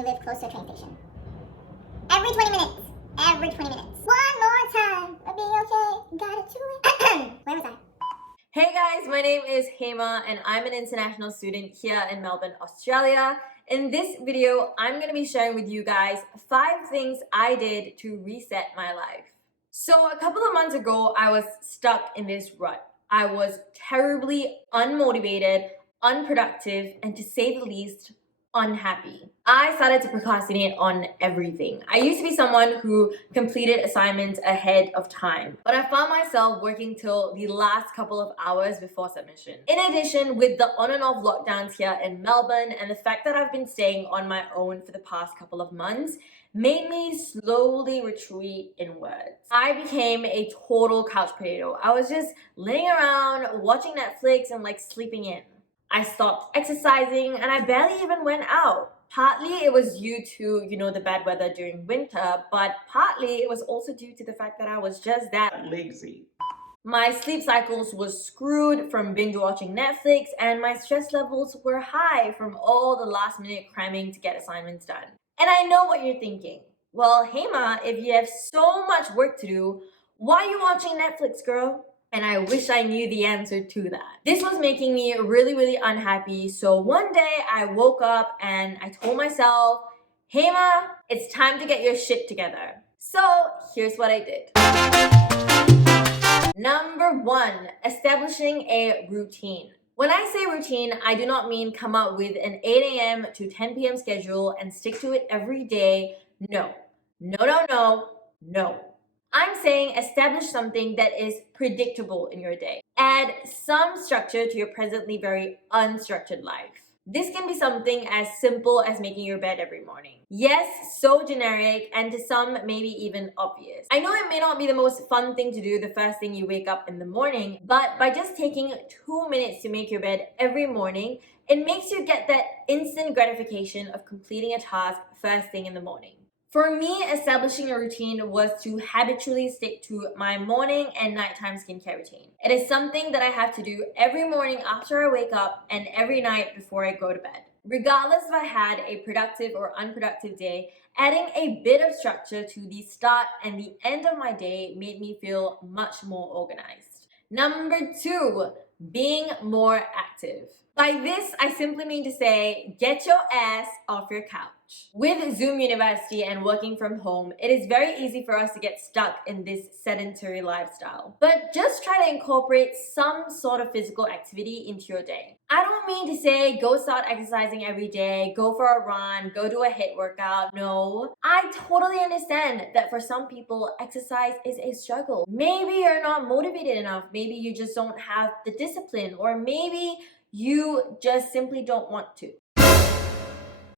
you live close to a train station. Every 20 minutes. Every 20 minutes. One more time. We'll be okay. Gotta do it. Where was I? Hey guys, my name is Hema and I'm an international student here in Melbourne, Australia. In this video, I'm going to be sharing with you guys 5 things I did to reset my life. So a couple of months ago, I was stuck in this rut. I was terribly unmotivated, unproductive, and to say the least, unhappy. I started to procrastinate on everything. I used to be someone who completed assignments ahead of time, but I found myself working till the last couple of hours before submission. In addition, with the on and off lockdowns here in Melbourne and the fact that I've been staying on my own for the past couple of months, made me slowly retreat inwards. I became a total couch potato. I was just laying around, watching Netflix and sleeping in. I stopped exercising and I barely even went out. Partly it was due to, the bad weather during winter, but partly it was also due to the fact that I was just that lazy. My sleep cycles was screwed from binge watching Netflix and my stress levels were high from all the last minute cramming to get assignments done. And I know what you're thinking. Well, Hema, if you have so much work to do, why are you watching Netflix, girl? And I wish I knew the answer to that. This was making me really, really unhappy. So one day I woke up and I told myself, Hema, it's time to get your shit together. So here's what I did. Number 1, establishing a routine. When I say routine, I do not mean come up with an 8 a.m. to 10 p.m. schedule and stick to it every day. No. I'm saying establish something that is predictable in your day. Add some structure to your presently very unstructured life. This can be something as simple as making your bed every morning. Yes, so generic and to some maybe even obvious. I know it may not be the most fun thing to do the first thing you wake up in the morning, but by just taking 2 minutes to make your bed every morning, it makes you get that instant gratification of completing a task first thing in the morning. For me, establishing a routine was to habitually stick to my morning and nighttime skincare routine. It is something that I have to do every morning after I wake up and every night before I go to bed. Regardless if I had a productive or unproductive day, adding a bit of structure to the start and the end of my day made me feel much more organized. Number 2, being more active. By this, I simply mean to say, get your ass off your couch. With Zoom University and working from home, it is very easy for us to get stuck in this sedentary lifestyle. But just try to incorporate some sort of physical activity into your day. I don't mean to say go start exercising every day, go for a run, go do a HIIT workout. No, I totally understand that for some people, exercise is a struggle. Maybe you're not motivated enough. Maybe you just don't have the discipline, or maybe you just simply don't want to.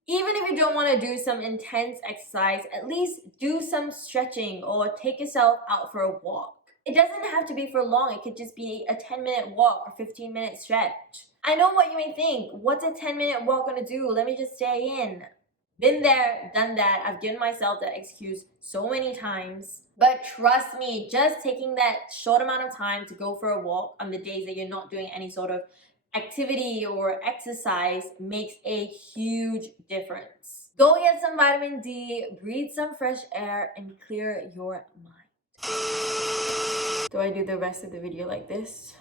Even if you don't want to do some intense exercise, at least do some stretching or take yourself out for a walk. It doesn't have to be for long. It could just be a 10-minute walk or 15-minute stretch. I know what you may think. What's a 10-minute walk gonna do? Let me just stay in. Been there, done that. I've given myself that excuse so many times. But trust me, just taking that short amount of time to go for a walk on the days that you're not doing any sort of activity or exercise makes a huge difference. Go get some vitamin D, breathe some fresh air, and clear your mind. Do I do the rest of the video like this?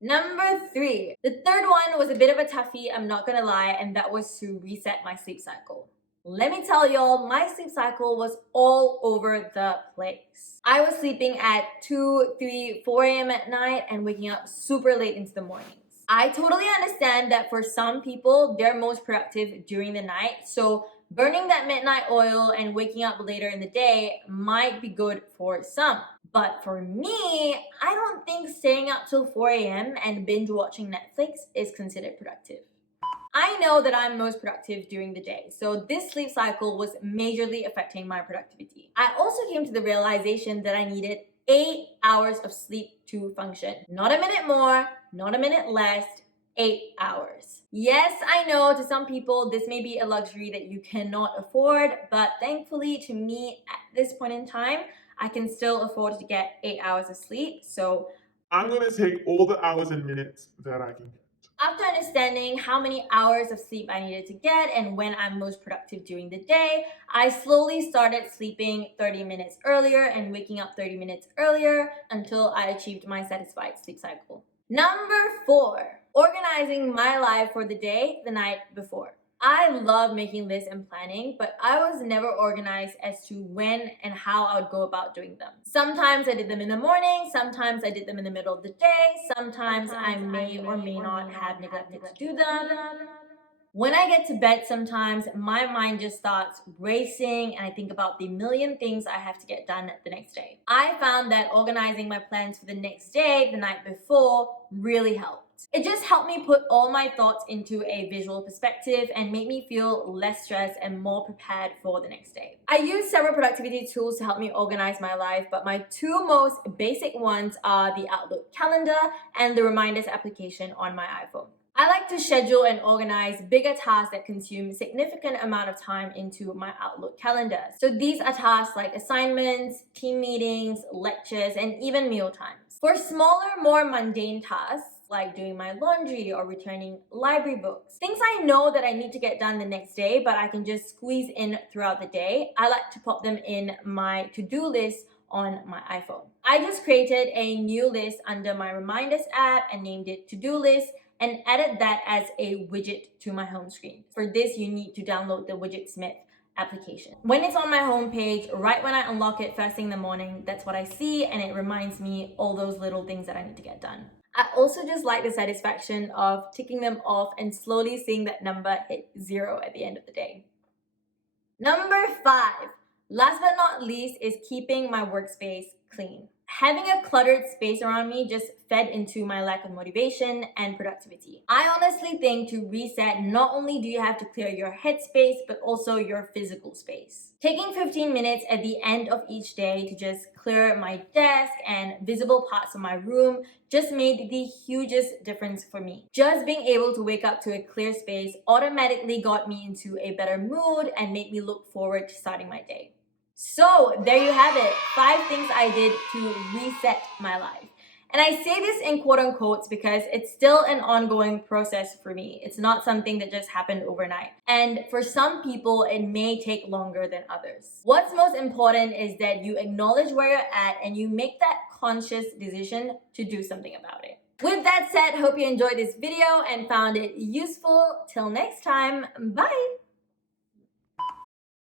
Number 3. The third one was a bit of a toughie, I'm not gonna lie, and that was to reset my sleep cycle. Let me tell y'all, my sleep cycle was all over the place. I was sleeping at 2, 3, 4 a.m. at night and waking up super late into the mornings. I totally understand that for some people, they're most productive during the night, so burning that midnight oil and waking up later in the day might be good for some. But for me, I don't think staying up till 4 a.m. and binge watching Netflix is considered productive. I know that I'm most productive during the day, so this sleep cycle was majorly affecting my productivity. I also came to the realization that I needed 8 hours of sleep to function. Not a minute more, not a minute less, 8 hours. Yes, I know to some people this may be a luxury that you cannot afford, but thankfully to me at this point in time, I can still afford to get 8 hours of sleep, so I'm going to take all the hours and minutes that I can get. After understanding how many hours of sleep I needed to get and when I'm most productive during the day, I slowly started sleeping 30 minutes earlier and waking up 30 minutes earlier until I achieved my satisfied sleep cycle. Number 4, organizing my life for the day the night before. I love making lists and planning, but I was never organized as to when and how I would go about doing them. Sometimes I did them in the morning, sometimes I did them in the middle of the day, sometimes I may or may not have neglected to do them. When I get to bed, sometimes my mind just starts racing and I think about the million things I have to get done the next day. I found that organizing my plans for the next day the night before really helped. It just helped me put all my thoughts into a visual perspective and made me feel less stressed and more prepared for the next day. I use several productivity tools to help me organize my life, but my 2 most basic ones are the Outlook calendar and the reminders application on my iPhone. I like to schedule and organize bigger tasks that consume significant amount of time into my Outlook calendar. So these are tasks like assignments, team meetings, lectures, and even meal times. For smaller, more mundane tasks, like doing my laundry or returning library books, things I know that I need to get done the next day, but I can just squeeze in throughout the day, I like to pop them in my to-do list on my iPhone. I just created a new list under my Reminders app and named it To-Do List and added that as a widget to my home screen. For this, you need to download the Widgetsmith application. When it's on my home page, right when I unlock it first thing in the morning, that's what I see, and it reminds me all those little things that I need to get done. I also just like the satisfaction of ticking them off and slowly seeing that number hit 0 at the end of the day. Number 5, last but not least, is keeping my workspace clean. Having a cluttered space around me just fed into my lack of motivation and productivity. I honestly think to reset, not only do you have to clear your headspace, but also your physical space. Taking 15 minutes at the end of each day to just clear my desk and visible parts of my room just made the hugest difference for me. Just being able to wake up to a clear space automatically got me into a better mood and made me look forward to starting my day. So there you have it, 5 things I did to reset my life. And I say this in quote unquote because it's still an ongoing process for me. It's not something that just happened overnight. And for some people, it may take longer than others. What's most important is that you acknowledge where you're at and you make that conscious decision to do something about it. With that said, hope you enjoyed this video and found it useful. Till next time, bye!